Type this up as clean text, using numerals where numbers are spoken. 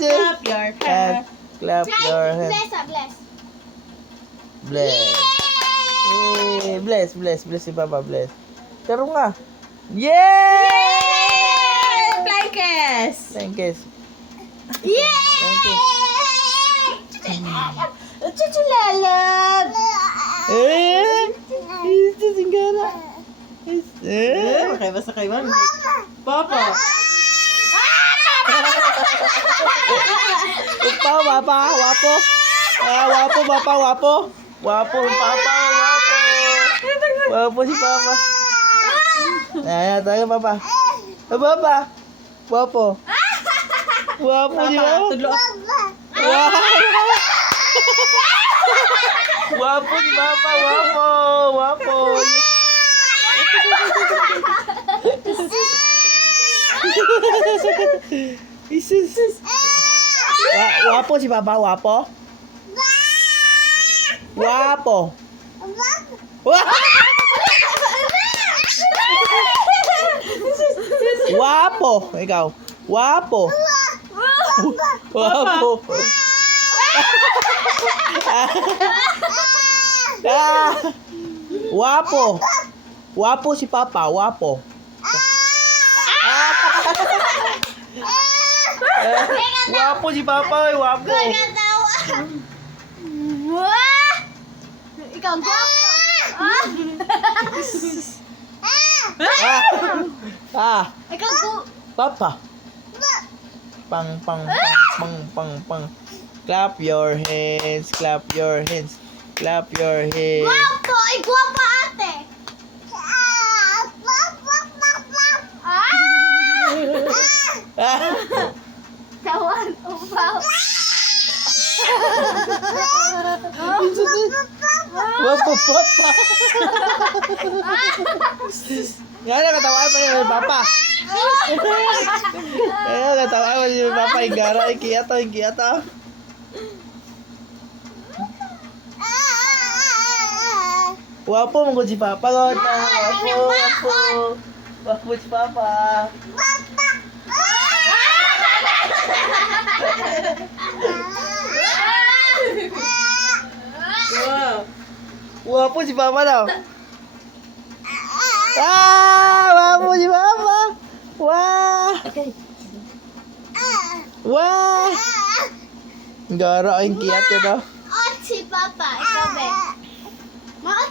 Clap your hands. Clap your hands. Bless. Bless. Yay! Bless si Papa, bless. Pero nga. Yay! Blankets. Thank you. Yay! Chuchulalab. Ito singgara. Basta kayo. Papa. Papa, wapo. Wapo, Papa, wapo. Wapo, Papa, wapo. Wapo si Papa. Ayan, tayo, Papa. Papa. Wapo. Wapo si Papa. Tudlo. Wapo si Papa, wapo. Wapo. Isus. Wapo si Papa, wapo. Wapo. Wapo. Ikaw. Wapo. Wapo. Wapo. Wapo si Papa, wapo. Wapo si Papa, wapo. Wah! Ikaw gwapo. Ikaw Papa. Pang. Clap your hands, clap your hands. Clap your hands. Gwapo! Ay, gwapo ate! Tawan, upaw. Wapo, Papa. Nga na, katawaan pa niya, Papa. Ayan, katawaan pa niya, Papa. Igara, ikiyato. Wapo, mong si Papa. Wapo. Wapo si Papa. Wow. Wapo si Papa daw. Wapo si Papa. Wah. Gara ang kiyat yun daw. Oh, si Papa. Ikaw, be.